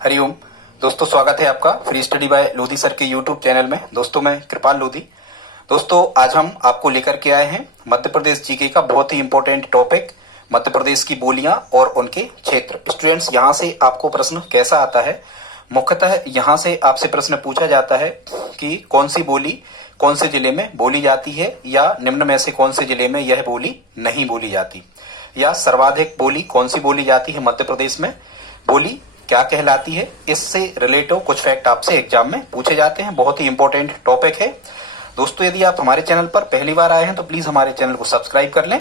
हरिओम दोस्तों, स्वागत है आपका free study bye Lodhi sir के यूट्यूब चैनल में। दोस्तों मैं कृपाल लोधी। दोस्तों आज हम आपको लेकर के आए हैं मध्य प्रदेश जीके का बहुत ही इंपॉर्टेंट टॉपिक, मध्य प्रदेश की बोलियां और उनके क्षेत्र। स्टूडेंट्स, यहाँ से आपको प्रश्न कैसा आता है? मुख्यतः यहाँ से आपसे प्रश्न पूछा जाता है कि कौन सी बोली कौन से जिले में बोली जाती है, या निम्न में से कौन से जिले में यह बोली नहीं बोली जाती, या सर्वाधिक बोली कौन सी बोली जाती है मध्य प्रदेश में, बोली क्या कहलाती है। इससे रिलेटेड कुछ फैक्ट आपसे एग्जाम में पूछे जाते हैं। बहुत ही इंपॉर्टेंट टॉपिक है दोस्तों। यदि आप हमारे चैनल पर पहली बार आए हैं तो प्लीज हमारे चैनल को सब्सक्राइब कर लें,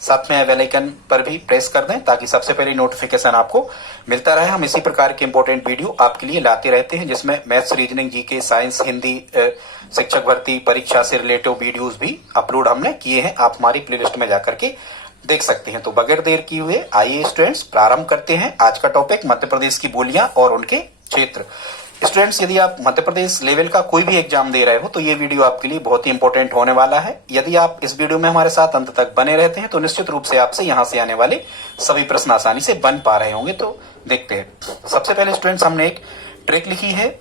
साथ में बेल आइकन पर भी प्रेस कर दें ताकि सबसे पहले नोटिफिकेशन आपको मिलता रहे। हम इसी प्रकार के इंपॉर्टेंट वीडियो आपके लिए लाते रहते हैं, जिसमें maths, reasoning, GK, science, Hindi, शिक्षक भर्ती परीक्षा से रिलेटेड वीडियोस भी अपलोड हमने किए हैं। आप हमारी प्लेलिस्ट में जाकर के देख सकते हैं। तो बगैर देर किए हुए आइए स्टूडेंट्स प्रारंभ करते हैं आज का टॉपिक, मध्य प्रदेश की बोलियां और उनके क्षेत्र। स्टूडेंट्स, यदि आप मध्य प्रदेश लेवल का कोई भी एग्जाम दे रहे हो तो ये वीडियो आपके लिए बहुत ही इंपॉर्टेंट होने वाला है। यदि आप इस वीडियो में हमारे साथ अंत तक बने रहते हैं तो निश्चित रूप से आपसे यहाँ से आने वाले सभी प्रश्न आसानी से बन पा रहे होंगे। तो देखते हैं। सबसे पहले स्टूडेंट्स, हमने एक ट्रिक लिखी है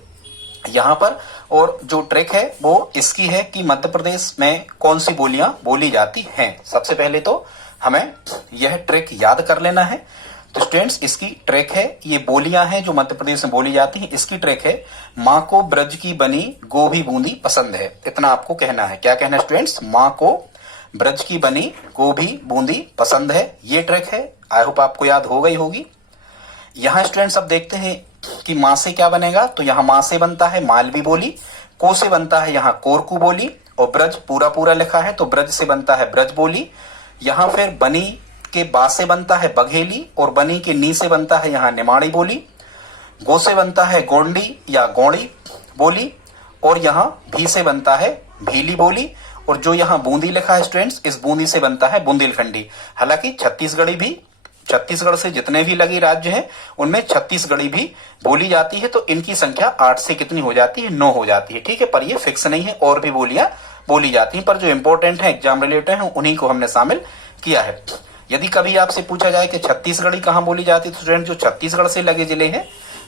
यहाँ पर, और जो ट्रिक है वो इसकी है कि मध्य प्रदेश में कौन सी बोलियां बोली जाती हैं। सबसे पहले तो हमें यह ट्रिक याद कर लेना है। तो स्टूडेंट्स, इसकी ट्रिक है, ये बोलियां हैं जो मध्य प्रदेश में बोली जाती हैं। इसकी ट्रिक है, माँ को ब्रज की बनी गोभी बूंदी पसंद है। इतना आपको कहना है। क्या कहना है स्टूडेंट्स? माँ को ब्रज की बनी गोभी बूंदी पसंद है। ये ट्रिक है। आई होप आपको याद हो गई होगी। यहाँ स्टूडेंट्स अब देखते हैं कि माँ से क्या बनेगा। तो यहाँ माँ से बनता है मालवी बोली, को से बनता है यहाँ कोरकू बोली, और ब्रज पूरा पूरा लिखा है तो ब्रज से बनता है ब्रज बोली। यहाँ फिर बनी के बा से बनता है बघेली, और बनी के नी से बनता है यहाँ निमाड़ी बोली। गो से बनता है गोंडी या गौड़ी बोली, और यहाँ भी से बनता है भीली बोली। और जो यहाँ बूंदी लिखा है स्टूडेंट्स, इस बूंदी से बनता है बुंदेलखंडी। हालांकि छत्तीसगढ़ से जितने भी लगे राज्य हैं उनमें छत्तीसगढ़ी भी बोली जाती है। तो इनकी संख्या 8 से कितनी हो जाती है? 9 हो जाती है। ठीक है, पर ये फिक्स नहीं है, और भी बोलियां बोली जाती हैं, पर जो इंपॉर्टेंट है एग्जाम रिलेटेड है उन्हीं को हमने शामिल किया है। यदि कभी आपसे पूछा जाए कि छत्तीसगढ़ी कहाँ बोली जाती है, तो स्टूडेंट जो छत्तीसगढ़ से लगे जिले हैं,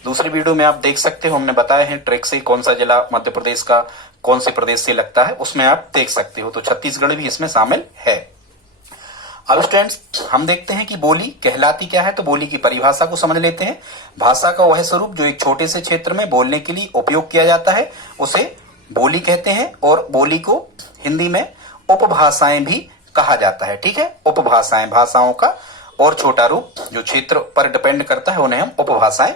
दूसरी वीडियो में आप देख सकते हो, हमने बताया है ट्रिक से कौन सा जिला मध्य प्रदेश का कौन से प्रदेश से लगता है, उसमें आप देख सकते हो। तो छत्तीसगढ़ भी इसमें शामिल है। अब स्टूडेंट्स, हम देखते हैं कि बोली कहलाती क्या है। तो बोली की परिभाषा को समझ लेते हैं। भाषा का वह स्वरूप जो एक छोटे से क्षेत्र में बोलने के लिए उपयोग किया जाता है उसे बोली कहते हैं, और बोली को हिंदी में उपभाषाएं भी कहा जाता है। ठीक है, उपभाषाएं भाषाओं का और छोटा रूप जो क्षेत्र पर डिपेंड करता है उन्हें हम उपभाषाएं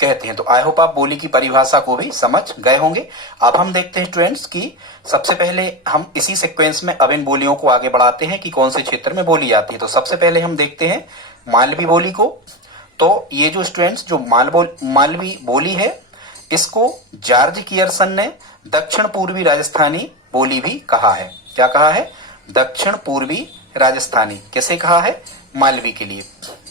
कहते हैं। तो आई होप आप बोली की परिभाषा को भी समझ गए होंगे। अब हम देखते हैं स्टूडेंट्स कि सबसे पहले हम इसी सीक्वेंस में अब इन बोलियों को आगे बढ़ाते हैं कि कौन से क्षेत्र में बोली जाती है। तो सबसे पहले हम देखते हैं मालवी बोली को। तो ये जो स्टूडेंट्स जो मालवी बोली है, इसको जॉर्ज कियर्सन ने दक्षिण पूर्वी राजस्थानी बोली भी कहा है। क्या कहा है? दक्षिण पूर्वी राजस्थानी। किसे कहा है? मालवी के लिए।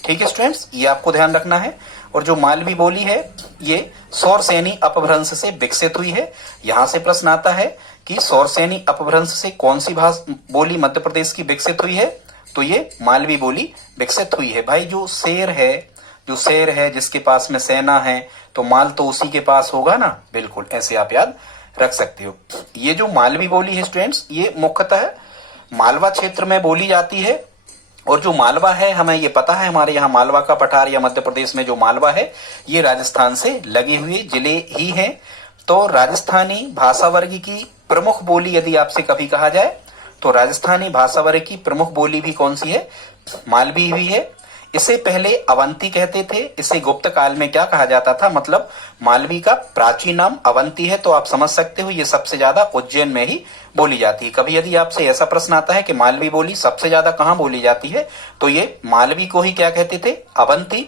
ठीक है स्टूडेंट्स, ये आपको ध्यान रखना है। और जो मालवी बोली है ये सौरसेनी अपभ्रंश से विकसित हुई है। यहां से प्रश्न आता है कि सौरसेनी अपभ्रंश से कौन सी बोली मध्य प्रदेश की विकसित हुई है? तो ये मालवी बोली विकसित हुई है। भाई जो शेर है जिसके पास में सेना है तो माल तो उसी के पास होगा ना। बिल्कुल ऐसे आप याद रख सकते हो। ये जो मालवी बोली है स्टूडेंट्स, ये मुख्यतः मालवा क्षेत्र में बोली जाती है। और जो मालवा है, हमें ये पता है, हमारे यहाँ मालवा का पठार या मध्य प्रदेश में जो मालवा है ये राजस्थान से लगे हुए जिले ही हैं। तो राजस्थानी भाषा वर्ग की प्रमुख बोली यदि आपसे कभी कहा जाए तो राजस्थानी भाषा वर्ग की प्रमुख बोली भी कौन सी है? मालवी हुई है। इसे पहले अवंती कहते थे। इसे गुप्त काल में क्या कहा जाता था? मतलब मालवी का प्राचीन नाम अवंती है। तो आप समझ सकते हो ये सबसे ज्यादा उज्जैन में ही बोली जाती है। कभी यदि आपसे ऐसा प्रश्न आता है कि मालवी बोली सबसे ज्यादा कहाँ बोली जाती है, तो ये मालवी को ही क्या कहते थे? अवंती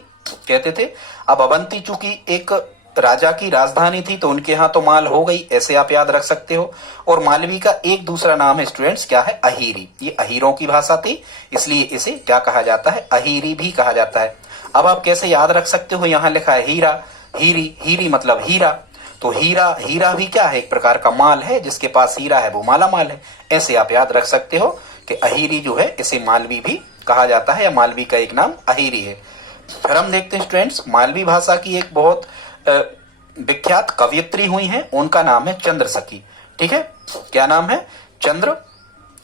कहते थे। अब अवंती चूंकि एक राजा की राजधानी थी तो उनके यहाँ तो माल हो गई, ऐसे आप याद रख सकते हो। और मालवी का एक दूसरा नाम है स्टूडेंट्स, क्या है? अहीरी। ये अहीरों की भाषा थी, इसलिए इसे क्या कहा जाता है? अहीरी भी कहा जाता है। अब आप कैसे याद रख सकते हो? यहाँ लिखा है हीरा, हीरी मतलब हीरा। तो हीरा भी क्या है? एक प्रकार का माल है। जिसके पास हीरा है वो माला माल है। ऐसे आप याद रख सकते हो कि अहीरी जो है इसे मालवी भी कहा जाता है, या मालवी का एक नाम अहीरी है। फिर हम देखते हैं स्टूडेंट्स, मालवी भाषा की एक बहुत विख्यात कवयित्री हुई हैं, उनका नाम है चंद्र सखी। ठीक है, क्या नाम है? चंद्र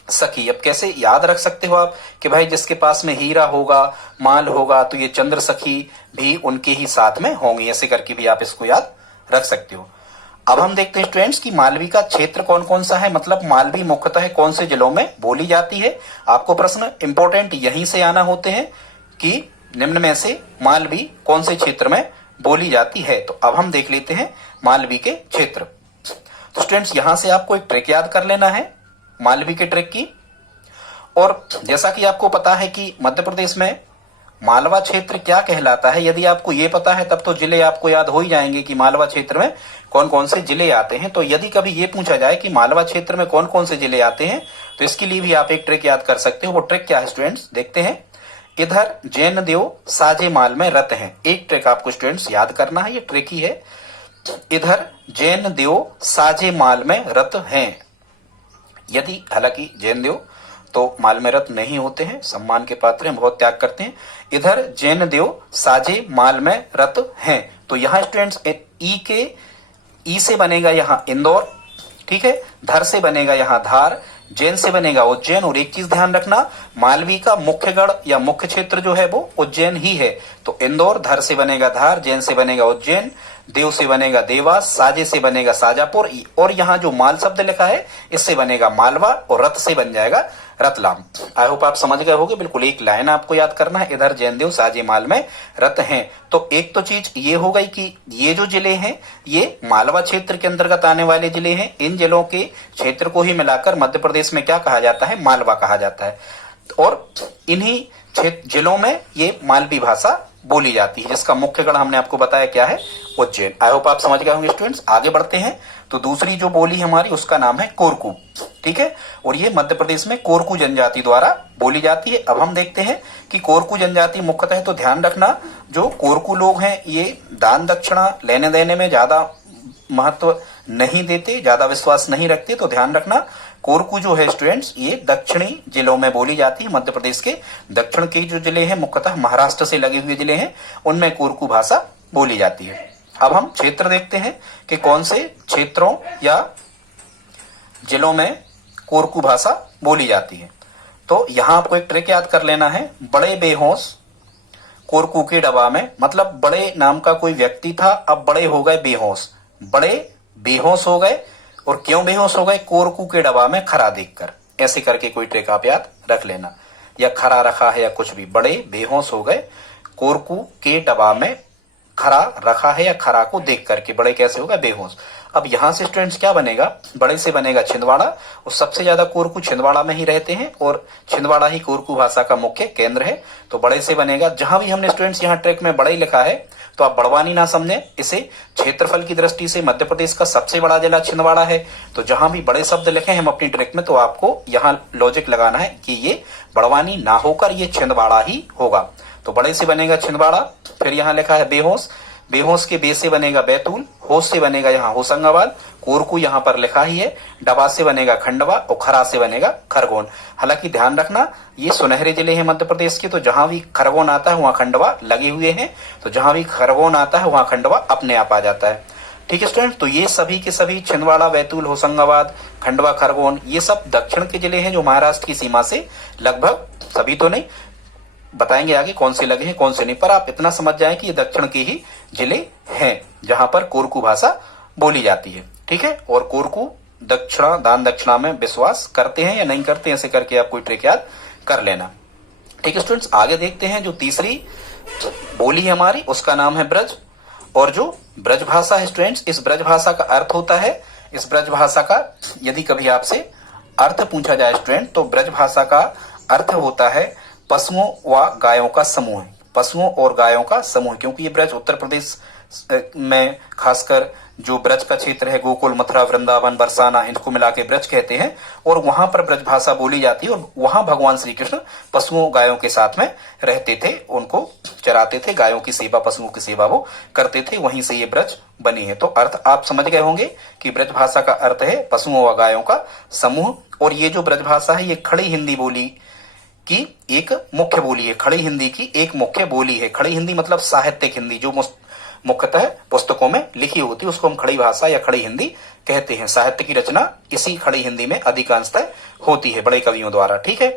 सखी। अब कैसे याद रख सकते हो आप कि भाई जिसके पास में हीरा होगा, माल होगा, तो ये चंद्र सखी भी उनके ही साथ में होंगी, ऐसे करके भी आप इसको याद रख सकते हो। अब हम देखते हैं स्टूडेंट्स कि मालवी का क्षेत्र कौन कौन सा है, मतलब मालवी मुख्यतः कौन से जिलों में बोली जाती है। आपको प्रश्न इंपॉर्टेंट यहीं से आना होते हैं कि निम्न में से मालवी कौन से क्षेत्र में बोली जाती है। तो अब हम देख लेते हैं मालवी के क्षेत्र। तो स्टूडेंट्स यहां से आपको एक ट्रिक याद कर लेना है मालवी के ट्रिक की। और जैसा कि आपको पता है कि मध्य प्रदेश में मालवा क्षेत्र क्या कहलाता है, यदि आपको ये पता है तब तो जिले आपको याद हो ही जाएंगे कि मालवा क्षेत्र में कौन कौन से जिले आते हैं। तो यदि कभी ये पूछा जाए कि मालवा क्षेत्र में कौन कौन से जिले आते हैं, तो इसके लिए भी आप एक ट्रिक याद कर सकते हो। वो ट्रिक क्या है स्टूडेंट्स, देखते हैं। इधर जैन देव साजे माल में रत हैं। एक ट्रिक आपको स्टूडेंट्स याद करना है, ये ट्रिक ही है। इधर जैन देव साजे माल में रत हैं। यदि हालांकि जैन देव तो माल में रत नहीं होते हैं, सम्मान के पात्र हैं, बहुत त्याग करते हैं। इधर जैन देव साजे माल में रत हैं। तो यहाँ स्टूडेंट्स ई से बनेगा यहाँ इंदौर, ठीक है। धर से बनेगा यहाँ धार, जैन से बनेगा उज्जैन। और एक चीज ध्यान रखना, मालवी का मुख्य गढ़ या मुख्य क्षेत्र जो है वो उज्जैन ही है। तो इंदौर, धर से बनेगा धार, जैन से बनेगा उज्जैन, देव से बनेगा देवास, साजे से बनेगा साजापुर, और यहाँ जो माल शब्द लिखा है इससे बनेगा मालवा, और रत से बन जाएगा रतलाम। आई होप आप समझ गए होंगे। बिल्कुल एक लाइन आपको याद करना है, इधर जैनदेव साजे माल में रत हैं। तो एक तो चीज ये हो गई कि ये जो जिले हैं ये मालवा क्षेत्र के अंतर्गत आने वाले जिले हैं। इन जिलों के क्षेत्र को ही मिलाकर मध्य प्रदेश में क्या कहा जाता है, मालवा कहा जाता है। और इन्हीं जिलों में ये मालवी भाषा बोली जाती है, जिसका मुख्य गढ़ हमने आपको बताया क्या है, उज्जैन। आई होप आप समझ गए होंगे स्टूडेंट्स। आगे बढ़ते हैं। तो दूसरी जो बोली हमारी उसका नाम है कोरकू, ठीक है। और ये मध्य प्रदेश में कोरकू जनजाति द्वारा बोली जाती है। अब हम देखते हैं कि कोरकू जनजाति मुख्यतः, तो ध्यान रखना जो कोरकू लोग हैं ये दान दक्षिणा लेने देने में ज्यादा महत्व नहीं देते, ज्यादा विश्वास नहीं रखते। तो ध्यान रखना कोरकू जो है स्टूडेंट्स ये दक्षिणी जिलों में बोली जाती है। मध्य प्रदेश के दक्षिण के जो जिले हैं, मुख्यतः महाराष्ट्र से लगे हुए जिले हैं, उनमें कोरकू भाषा बोली जाती है। अब हम क्षेत्र देखते हैं कि कौन से क्षेत्रों या जिलों में कोरकू भाषा बोली जाती है। तो यहां आपको एक ट्रिक याद कर लेना है, बड़े बेहोश कोरकू के डबा में, मतलब बड़े नाम का कोई व्यक्ति था, अब बड़े हो गए बेहोश, बड़े बेहोश हो गए। और क्यों बेहोश हो गए, कोरकू के डबा में खरा देखकर। ऐसे करके कोई ट्रिक आप याद रख लेना, या खरा रखा है या कुछ भी, बड़े बेहोश हो गए कोरकू के डबा में खरा रखा है, या खरा को देख करके बड़े कैसे होगा, बेहोश। अब यहां से स्टूडेंट्स क्या बनेगा, बड़े से बनेगा छिंदवाड़ा, और सबसे ज्यादा कोरकू छिंदवाड़ा में ही रहते हैं, और छिंदवाड़ा ही कोरकू भाषा का मुख्य केंद्र है। तो बड़े से बनेगा, जहां भी हमने स्टूडेंट्स यहाँ ट्रिक में बड़े लिखा है तो आप बड़वानी ना समझें, इसे क्षेत्रफल की दृष्टि से मध्य प्रदेश का सबसे बड़ा जिला छिंदवाड़ा है। तो जहां भी बड़े शब्द लिखे हैं हम अपनी ट्रिक में, तो आपको यहाँ लॉजिक लगाना है कि ये बड़वानी ना होकर ये छिंदवाड़ा ही होगा। तो बड़े से बनेगा छिंदवाड़ा। फिर यहाँ लिखा है बेहोश, बेहोश के बे से बनेगा बैतूल, होश से बनेगा यहाँ होशंगाबाद, कोरकू यहाँ पर लिखा ही है, डबा से बनेगा खंडवा, और खरा से बनेगा खरगोन। हालांकि ध्यान रखना ये सुनहरे जिले हैं मध्य प्रदेश के, तो जहां भी खरगोन आता है वहां खंडवा लगे हुए हैं, तो जहां भी खरगोन आता है वहां खंडवा अपने आप आ जाता है। ठीक है स्टूडेंट, तो ये सभी के सभी छिंदवाड़ा, बैतूल, होशंगाबाद, खंडवा, खरगोन, ये सब दक्षिण के जिले हैं जो महाराष्ट्र की सीमा से लगभग, सभी तो नहीं, बताएंगे आगे कौन से लगे हैं कौन से नहीं, पर आप इतना समझ जाएं कि ये दक्षिण के ही जिले हैं जहां पर कोरकू भाषा बोली जाती है। ठीक है, और कोरकू दक्षिणा, दान दक्षिणा में विश्वास करते हैं या नहीं करते, ऐसे करके आप कोई ट्रिक याद कर लेना। ठीक है स्टूडेंट्स, आगे देखते हैं। जो तीसरी बोली है हमारी उसका नाम है ब्रज। और जो ब्रज भाषा है स्टूडेंट्स, इस ब्रज भाषा का अर्थ होता है, इस ब्रज भाषा का यदि कभी आपसे अर्थ पूछा जाए स्टूडेंट, तो ब्रज भाषा का अर्थ होता है पशुओं व गायों का समूह, पशुओं और गायों का समूह। क्योंकि ये ब्रज उत्तर प्रदेश में खासकर जो ब्रज का क्षेत्र है, गोकुल, मथुरा, वृंदावन, बरसाना, इनको मिला के ब्रज कहते हैं, और वहां पर ब्रज भाषा बोली जाती है। और वहां भगवान श्री कृष्ण पशुओं गायों के साथ में रहते थे, उनको चराते थे, गायों की सेवा, पशुओं की सेवा वो करते थे, वहीं से ये ब्रज बनी है। तो अर्थ आप समझ गए होंगे कि ब्रज भाषा का अर्थ है पशुओं व गायों का समूह। और ये जो ब्रज भाषा है ये खड़ी हिंदी बोली की एक मुख्य बोली है, खड़ी हिंदी की एक मुख्य बोली है। खड़ी हिंदी मतलब साहित्यिक हिंदी, जो मुख्यतः पुस्तकों में लिखी होती है, उसको हम खड़ी भाषा या खड़ी हिंदी कहते हैं। साहित्य की रचना इसी खड़ी हिंदी में अधिकांशतः होती है बड़े कवियों द्वारा। ठीक है,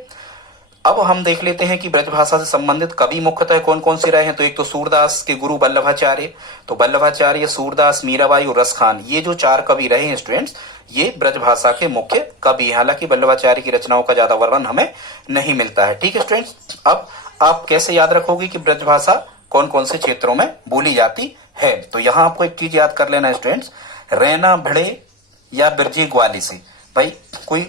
अब हम देख लेते हैं कि ब्रजभाषा से संबंधित कवि मुख्यतः कौन कौन से रहे हैं। तो एक तो सूरदास के गुरु वल्लभाचार्य, तो वल्लभाचार्य, सूरदास, मीराबाई और रसखान, ये जो 4 कवि रहे हैं स्टूडेंट्स, ये ब्रजभाषा के मुख्य कवि। हालांकि वल्लभाचार्य की रचनाओं का ज्यादा वर्णन हमें नहीं मिलता है। ठीक है स्टूडेंट्स, अब आप कैसे याद रखोगे कि ब्रजभाषा कौन कौन से क्षेत्रों में बोली जाती है। तो यहाँ आपको एक चीज याद कर लेना स्टूडेंट्स, रैना भिड़े या बिरजी ग्वाली से। भाई कोई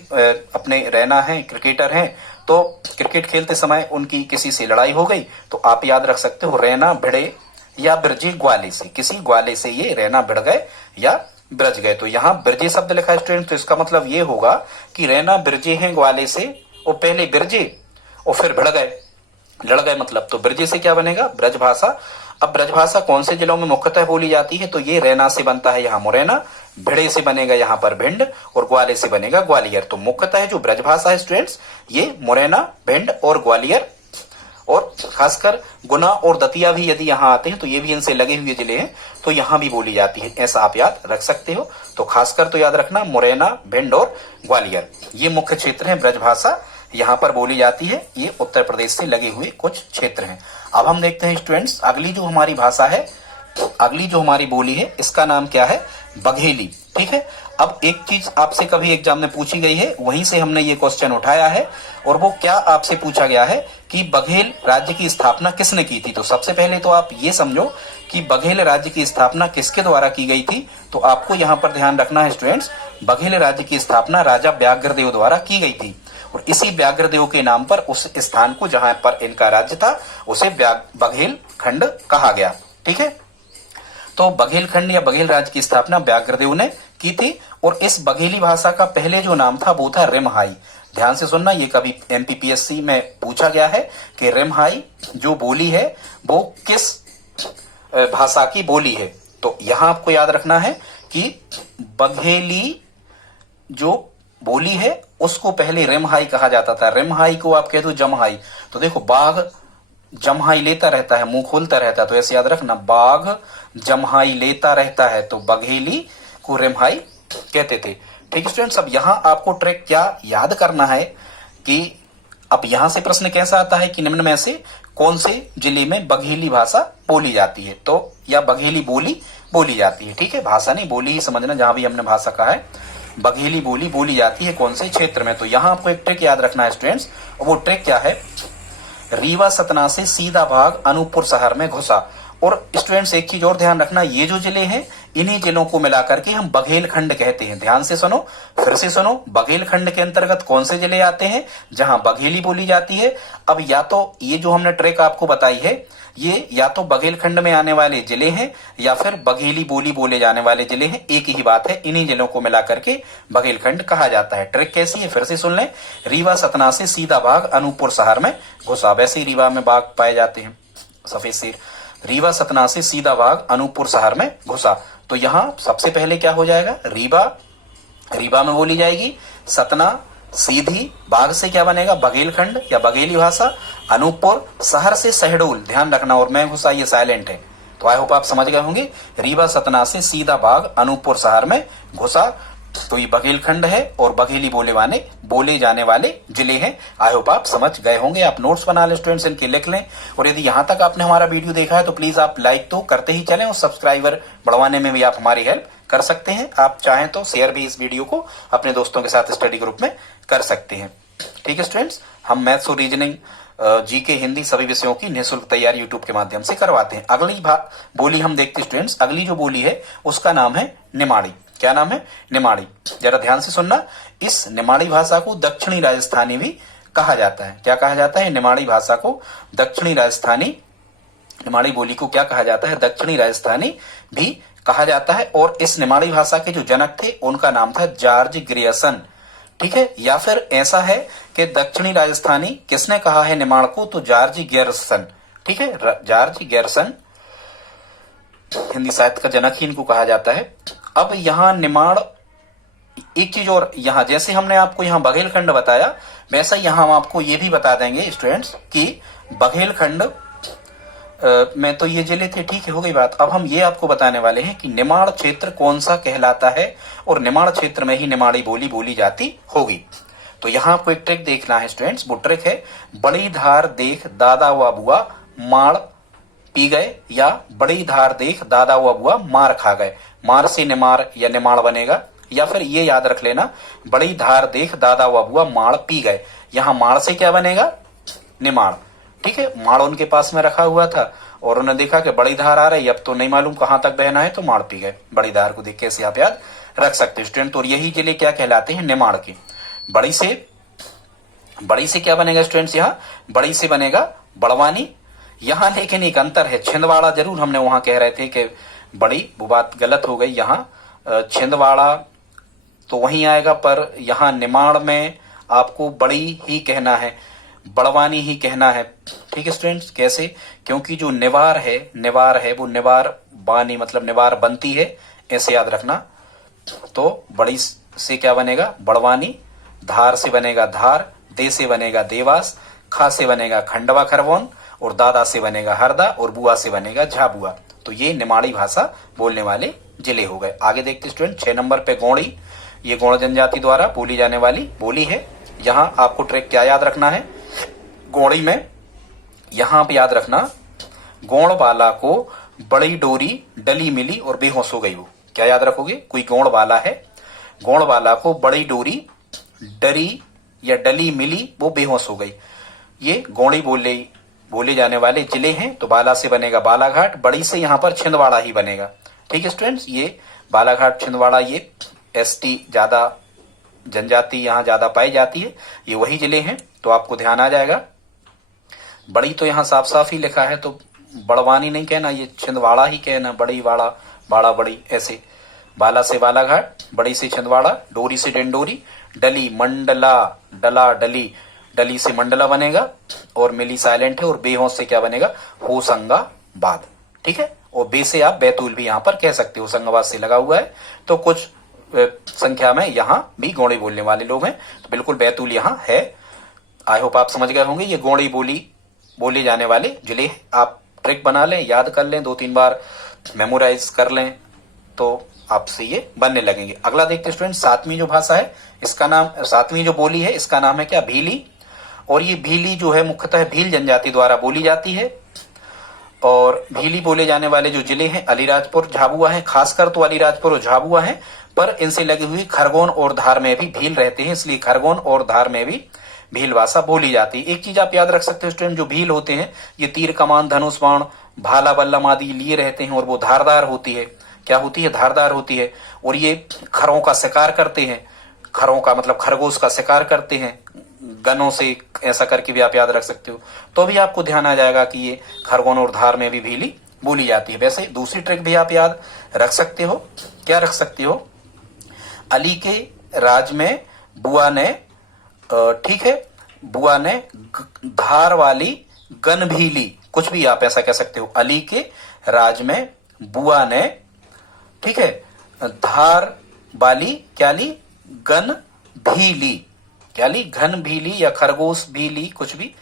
अपने रैना है, क्रिकेटर हैं, तो क्रिकेट खेलते समय उनकी किसी से लड़ाई हो गई, तो आप याद रख सकते हो रैना भिड़े या बिरजी ग्वाली से। किसी ग्वाले से ये रैना भिड़ गए या ब्रज गए। तो यहाँ बिरजे शब्द लिखा है स्टूडेंट, तो इसका मतलब ये होगा कि रैना बिरजे हैं ग्वाले से, और पहले बिरजे और फिर भिड़ गए, लड़ गए मतलब। तो बिरजे से क्या बनेगा, ब्रजभाषा। अब ब्रजभाषा कौन से जिलों में मुख्यतः बोली जाती है, तो ये रैना से बनता है यहाँ मुरैना, भिड़े से बनेगा यहाँ पर भिंड, और ग्वाले से बनेगा ग्वालियर। तो मुख्यतः जो ब्रजभाषा है स्टूडेंट्स, ये मुरैना, भिंड और ग्वालियर, और खासकर गुना और दतिया भी यदि यहाँ आते हैं तो ये भी इनसे लगे हुए जिले हैं, तो यहाँ भी बोली जाती है, ऐसा आप याद रख सकते हो। तो खासकर तो याद रखना मुरैना, भिंड और ग्वालियर, ये मुख्य क्षेत्र हैं ब्रजभाषा, यहाँ पर बोली जाती है। ये उत्तर प्रदेश से लगे हुए कुछ क्षेत्र हैं। अब हम देखते हैं स्टूडेंट्स, अगली जो हमारी भाषा है, अगली जो हमारी बोली है, इसका नाम क्या है, बघेली। ठीक है, अब एक चीज आपसे कभी एग्जाम में पूछी गई है, वहीं से हमने ये क्वेश्चन उठाया है, और वो क्या आपसे पूछा गया है कि बघेल राज्य की स्थापना किसने की थी। तो सबसे पहले तो आप ये समझो कि बघेल राज्य की स्थापना किसके द्वारा की गई थी। तो आपको यहाँ पर ध्यान रखना है स्टूडेंट्स, बघेल राज्य की स्थापना राजा व्याघ्रदेव द्वारा की गई थी, और इसी व्याघ्रदेव के नाम पर उस स्थान को जहां पर इनका राज्य था उसे बघेल खंड कहा गया। ठीक है, तो बघेल खंड या बघेल राज्य की स्थापना व्याघ्रदेव ने की थी, और इस बघेली भाषा का पहले जो नाम था वो था रिमहाई। ध्यान से सुनना, ये कभी एमपीपीएससी में पूछा गया है कि रिमहाई जो बोली है वो किस भाषा की बोली है। तो यहां आपको याद रखना है कि बघेली जो बोली है उसको पहले रिमहाई कहा जाता था। रिमहाई को आप कह दो जमहाई। तो देखो, बाघ जमहाई लेता रहता है, मुंह खोलता रहता है, तो ऐसे याद रखना, बाघ जमहाई लेता रहता है, तो बघेली को रिमहाई कहते थे। ठीक है स्टूडेंट्स, अब यहाँ आपको ट्रिक क्या याद करना है कि अब यहां से प्रश्न कैसा आता है कि निम्न में से कौन से जिले में बघेली भाषा बोली जाती है, तो या बघेली बोली बोली जाती है। ठीक है, भाषा नहीं, बोली ही समझना, जहां भी हमने भाषा कहा है, बघेली बोली बोली जाती है कौन से क्षेत्र में। तो यहाँ आपको एक ट्रिक याद रखना है स्टूडेंट्स, और वो ट्रिक क्या है, रीवा सतना से सीधा भाग अनूपपुर शहर में घुसा। और स्टूडेंट्स एक चीज और ध्यान रखना, ये जो जिले हैं इन्हीं जिलों को मिलाकर के हम बघेल खंड कहते हैं। ध्यान से सुनो, फिर से सुनो, बघेल खंड के अंतर्गत कौन से जिले आते हैं जहां बघेली बोली जाती है। अब या तो ये जो हमने ट्रिक आपको बताई है, ये या तो बघेल खंड में आने वाले जिले हैं या फिर बघेली बोली बोले जाने वाले जिले हैं, एक ही बात है, इन्हीं जिलों को मिलाकर के बघेल खंड कहा जाता है। ट्रिक कैसी है, फिर से सुन लें, रीवा सतना से सीधा भाग अनूपपुर शहर में घुसा। वैसे ही रीवा में बाघ पाए जाते हैं, सफेद शेर। रीवा सतना से सीधा भाग अनूपपुर शहर में घुसा। तो यहां सबसे पहले क्या हो जाएगा, रीवा, रीवा में बोली जाएगी, सतना सीधी, बाघ से क्या बनेगा, बघेल खंड या बघेली भाषा, अनूपपुर शहर से शहडोल, ध्यान रखना, और मैं घुसा ये साइलेंट है। तो आई होप आप समझ गए होंगे, रीवा सतना से सीधा भाग अनूपपुर शहर में घुसा, तो ये बघेल खंड है और बघेली बोले जाने वाले जिले हैं। आई होप आप समझ गए होंगे। आप नोट्स बना लें स्टूडेंट्स, इनके लिख लें, और यदि यहां तक आपने हमारा वीडियो देखा है तो प्लीज आप लाइक तो करते ही चलें, और सब्सक्राइबर बढ़वाने में भी आप हमारी हेल्प कर सकते हैं। आप चाहें तो शेयर भी इस वीडियो को अपने दोस्तों के साथ स्टडी ग्रुप में कर सकते हैं। ठीक है स्टूडेंट्स, हम मैथ्स और रीजनिंग, जीके, हिंदी सभी विषयों की निःशुल्क तैयारी यूट्यूब के माध्यम से करवाते हैं। अगली बोली हम देखते हैं स्टूडेंट्स, अगली जो बोली है उसका नाम है निमाड़ी। क्या नाम है, निमाड़ी। जरा ध्यान से सुनना, इस निमाड़ी भाषा को दक्षिणी राजस्थानी भी कहा जाता है। क्या कहा जाता है, निमाड़ी भाषा को दक्षिणी राजस्थानी, निमाड़ी बोली को क्या कहा जाता है, दक्षिणी राजस्थानी भी कहा जाता है। और इस निमाड़ी भाषा के जो जनक थे उनका नाम था जॉर्ज ग्रियर्सन। ठीक है, या फिर ऐसा है कि दक्षिणी राजस्थानी किसने कहा है निमाड़ को, तो जॉर्ज ग्रियर्सन। ठीक है, जॉर्ज ग्रियर्सन हिंदी साहित्य का जनक ही इनको कहा जाता है। अब यहाँ निमाड़, एक चीज और, यहाँ जैसे हमने आपको यहाँ बघेल खंड बताया, वैसा यहाँ हम आपको ये भी बता देंगे स्टूडेंट्स कि बघेल खंड में तो ये जिले थे, ठीक है, हो गई बात। अब हम ये आपको बताने वाले हैं कि निमाड़ क्षेत्र कौन सा कहलाता है और निमाड़ क्षेत्र में ही निमाड़ी बोली बोली जाती होगी। तो यहाँ आपको एक ट्रिक देखना है स्टूडेंट्स, वो ट्रिक है बड़ी धार देख दादा व बुआ माड़ पी गए, या बड़ी धार देख दादा व बुआ मार खा गए। मार से निमार या निमाड़ बनेगा, या फिर ये याद रख लेना बड़ी धार देख दादा व बुआ माड़ पी गए। यहाँ माड़ से क्या बनेगा, निमाड़, ठीक है। माड़ उनके पास में रखा हुआ था और उन्होंने देखा कि बड़ी धार आ रही, अब तो नहीं मालूम कहां तक बहना है, तो माड़ पी गए। बड़ी धार को देख के ऐसे आप याद रख सकते हैं स्टूडेंट। और यही जिले क्या कहलाते हैं, निमाड़ के। बड़ी से क्या बनेगा स्टूडेंट्स, यहाँ बड़ी से बनेगा बड़वानी। यहाँ लेकिन एक अंतर है, छिंदवाड़ा जरूर हमने वहां कह रहे थे कि बड़ी, वो बात गलत हो गई। यहाँ छिंदवाड़ा तो वहीं आएगा, पर यहाँ निमाड़ में आपको बड़ी ही कहना है, बड़वानी ही कहना है, ठीक है स्टूडेंट्स। कैसे, क्योंकि जो निवार है वो निवार बानी मतलब निवार बनती है, ऐसे याद रखना। तो बड़ी से क्या बनेगा, बड़वानी। धार से बनेगा धार, दे से बनेगा देवास, खा से बनेगा खंडवा खरगोन, और दादा से बनेगा हरदा, और बुआ से बनेगा झाबुआ। तो ये निमाड़ी भाषा बोलने वाले जिले हो गए। आगे देखते स्टूडेंट, 6 नंबर पे गौड़ी। ये गौड़ जनजाति द्वारा बोली जाने वाली बोली है। यहाँ आपको ट्रिक क्या याद रखना है, गौड़ी में यहाँ पे याद रखना, गौड़ वाला को बड़ी डोरी डली मिली और बेहोश हो गई। वो क्या याद रखोगे, कोई गौड़ वाला है, गौड़ वाला को बड़ी डोरी डरी या डली मिली, वो बेहोश हो गई। ये गौड़ी बोले जाने वाले जिले हैं। तो बाला से बनेगा बालाघाट, बड़ी से यहाँ पर छिंदवाड़ा ही बनेगा, ठीक है स्टूडेंट्स। ये बालाघाट छिंदवाड़ा, ये एसटी ज्यादा जनजाति यहाँ ज्यादा पाई जाती है, ये वही जिले हैं। तो आपको ध्यान आ जाएगा। बड़ी तो यहाँ साफ साफ ही लिखा है, तो बड़वानी नहीं कहना, ये छिंदवाड़ा ही कहना, बड़ी वाड़ा बाड़ा बड़ी, ऐसे। बाला से बालाघाट, बड़ी से छिंदवाड़ा, डोरी से डिंडोरी, डली मंडला, डला डली, डली से मंडला बनेगा, और मिली साइलेंट है, और बेहोश से क्या बनेगा, होशंगाबाद, ठीक है। और बे से आप बैतूल भी यहाँ पर कह सकते हो, होशंगाबाद से लगा हुआ है। तो कुछ संख्या में यहाँ भी गौड़ी बोलने वाले लोग हैं, तो बिल्कुल बैतूल यहाँ है। आई होप आप समझ गए होंगे, ये गौड़ी बोले जाने वाले जिले। आप ट्रिक बना लें, याद कर लें, 2-3 बार मेमोराइज कर लें, तो आपसे ये बनने लगेंगे। अगला देखते स्टूडेंट, 7वीं जो भाषा है इसका नाम, 7वीं जो बोली है इसका नाम है क्या, भीली। और ये भीली जो है मुख्यतः भील जनजाति द्वारा बोली जाती है। और भीली बोले जाने वाले जो जिले हैं अलीराजपुर झाबुआ है, खासकर तो अलीराजपुर और झाबुआ है, पर इनसे लगी हुई खरगोन और धार में भी भील रहते हैं, इसलिए खरगोन और धार में भी भील भाषा बोली जाती है। एक चीज आप याद रख सकते हो स्टूडेंट, जो भील होते हैं ये तीर कमान धनुष बाण भाला बल्लम आदि लिए रहते हैं, और वो धारदार होती है। क्या होती है, धारदार होती है। और ये खरों का शिकार करते हैं, खरों का मतलब खरगोश का शिकार करते हैं गनों से, ऐसा करके भी आप याद रख सकते हो। तो भी आपको ध्यान आ जाएगा कि ये खरगोन और धार में भी भीली बोली जाती है। वैसे दूसरी ट्रिक भी आप याद रख सकते हो, क्या रख सकते हो, अली के राज में बुआ ने, ठीक है, बुआ ने धार वाली गन भी ली, कुछ भी आप ऐसा कह सकते हो। अली के राज में बुआ ने, ठीक है, धार वाली क्या ली, गन भी ली, क्या ली, घन भी ली या खरगोश भी ली, कुछ भी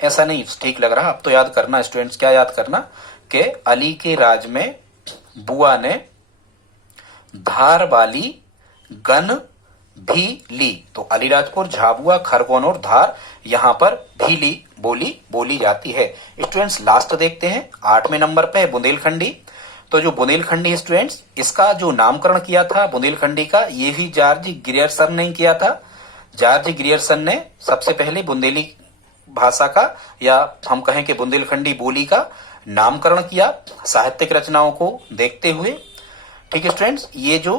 ऐसा नहीं ठीक लग रहा। अब तो याद करना स्टूडेंट्स, क्या याद करना कि अली के राज में बुआ ने धार वाली गन भी ली। तो अलीराजपुर झाबुआ खरगोन और धार यहाँ पर भीली बोली जाती है। स्टूडेंट्स लास्ट देखते हैं, 8वें नंबर पे है बुंदेलखंडी। तो जो बुंदेलखंडी स्टूडेंट्स, इसका जो नामकरण किया था बुंदेलखंडी का, ये भी जॉर्ज ग्रियर्सन ने किया था। जॉर्ज ग्रियर्सन ने सबसे पहले बुंदेली भाषा का, या हम कहें कि बुंदेलखंडी बोली का नामकरण किया साहित्यिक रचनाओं को देखते हुए, ठीक है स्टूडेंट्स। ये जो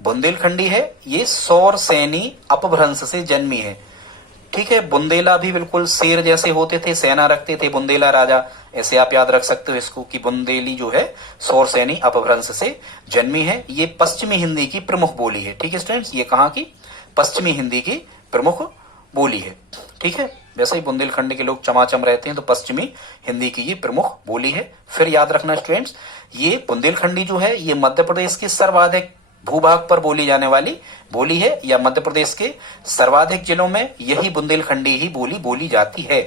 बुंदेलखंडी है ये सौर सैनी अपभ्रंश से जन्मी है, ठीक है। बुंदेला भी बिल्कुल शेर जैसे होते थे, सेना रखते थे, बुंदेला राजा, ऐसे आप याद रख सकते हो इसको कि बुंदेली जो है सौर सैनी अपभ्रंश से जन्मी है। ये पश्चिमी हिंदी की प्रमुख बोली है, ठीक है स्टूडेंट्स। ये कहाँ की, पश्चिमी हिंदी की प्रमुख बोली है, ठीक है। वैसे ही बुंदेलखंड के लोग चमाचम रहते हैं, तो पश्चिमी हिंदी की ये प्रमुख बोली है। फिर याद रखना स्टूडेंट्स, ये बुंदेलखंडी जो है ये मध्य प्रदेश के सर्वाधिक भूभाग पर बोली जाने वाली बोली है, या मध्य प्रदेश के सर्वाधिक जिलों में यही बुंदेलखंडी ही बोली जाती है।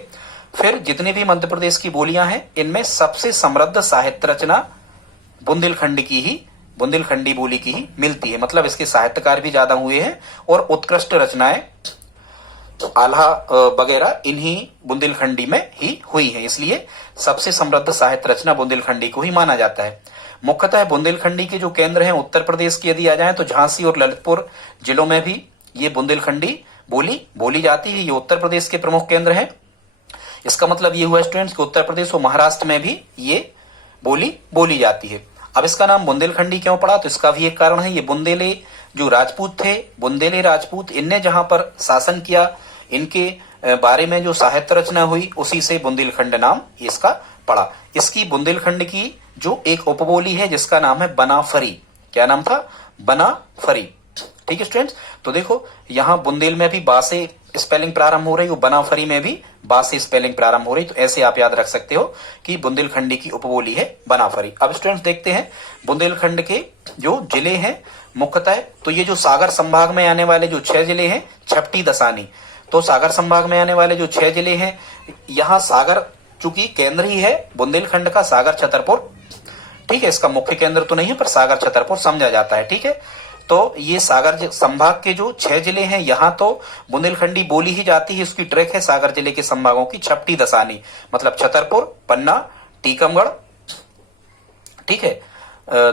फिर जितने भी मध्य प्रदेश की बोलियां हैं इनमें सबसे समृद्ध साहित्य रचना बुंदेलखंडी बोली की ही मिलती है। मतलब इसके साहित्यकार भी ज्यादा हुए हैं और उत्कृष्ट रचनाएं आल्हा वगैरह इन्हीं बुंदेलखंडी में ही हुई हैं, इसलिए सबसे समृद्ध साहित्य रचना बुंदेलखंडी को ही माना जाता है। मुख्यतः बुंदेलखंडी के जो केंद्र हैं उत्तर प्रदेश के यदि आ जाए तो झांसी और ललितपुर जिलों में भी ये बुंदेलखंडी बोली जाती है। ये उत्तर प्रदेश के प्रमुख केंद्र हैं। इसका मतलब ये हुआ स्टूडेंट्स कि उत्तर प्रदेश और महाराष्ट्र में भी ये बोली जाती है। अब इसका नाम बुंदेलखंडी क्यों पड़ा, तो इसका भी एक कारण है। ये बुंदेले जो राजपूत थे, बुंदेले राजपूत, इनने जहां पर शासन किया, इनके बारे में जो साहित्य रचना हुई, उसी से बुंदेलखंड नाम इसका पड़ा। इसकी बुंदेलखंड की जो एक उपबोली है जिसका नाम है बनाफरी। क्या नाम था? बनाफरी। ठीक है स्टूडेंट्स, तो देखो यहाँ बुंदेल में भी बा से स्पेलिंग प्रारंभ हो रही है, बनाफरी में भी बा से स्पेलिंग प्रारंभ हो रही, तो ऐसे आप याद रख सकते हो कि बुंदेलखंडी की उपबोली है बनाफरी। अब स्टूडेंट्स देखते हैं बुंदेलखंड के जो जिले हैं मुख्यतः, तो ये जो सागर संभाग में आने वाले जो 6 जिले हैं, छपटी दसानी, तो सागर संभाग में आने वाले जो 6 जिले हैं, यहाँ सागर चूंकि केंद्र ही है बुंदेलखंड का, सागर छतरपुर, ठीक है, इसका मुख्य केंद्र तो नहीं है पर सागर छतरपुर समझा जाता है। ठीक है, तो ये सागर संभाग के जो 6 जिले हैं यहाँ तो बुंदेलखंडी बोली ही जाती है। उसकी ट्रैक है सागर जिले के संभागों की छपटी दसानी, मतलब छतरपुर, पन्ना, टीकमगढ़, ठीक है,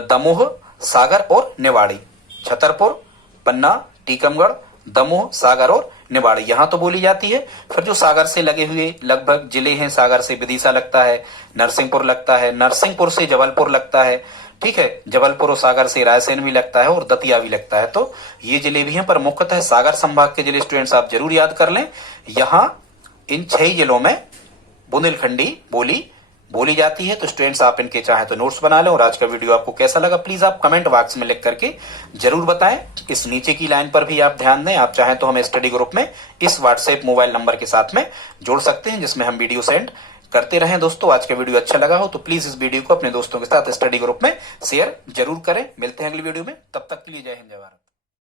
दमोह, सागर और निवाड़ी। छतरपुर, पन्ना, टीकमगढ़, दमोह, सागर और निवाड़ी यहाँ तो बोली जाती है। फिर जो सागर से लगे हुए लगभग जिले हैं, सागर से विदिशा लगता है, नरसिंहपुर लगता है, नरसिंहपुर से जबलपुर लगता है, ठीक है, जबलपुर और सागर से रायसेन भी लगता है और दतिया भी लगता है। तो ये जिले भी हैं, पर मुख्यतः सागर संभाग के जिले स्टूडेंट्स आप जरूर याद कर लें। यहाँ इन 6 जिलों में बुंदेलखंडी बोली जाती है। तो स्टूडेंट्स आप इनके चाहे तो नोट्स बना लें। और आज का वीडियो आपको कैसा लगा प्लीज आप कमेंट बॉक्स में लिख करके जरूर बताएं। इस नीचे की लाइन पर भी आप ध्यान दें, आप चाहें तो हमें स्टडी ग्रुप में इस व्हाट्सएप मोबाइल नंबर के साथ में जोड़ सकते हैं, जिसमें हम वीडियो सेंड करते रहें। दोस्तों आज का वीडियो अच्छा लगा हो तो प्लीज इस वीडियो को अपने दोस्तों के साथ स्टडी ग्रुप में शेयर जरूर करें। मिलते हैं अगली वीडियो में, तब तक के लिए जय हिंद जय भारत।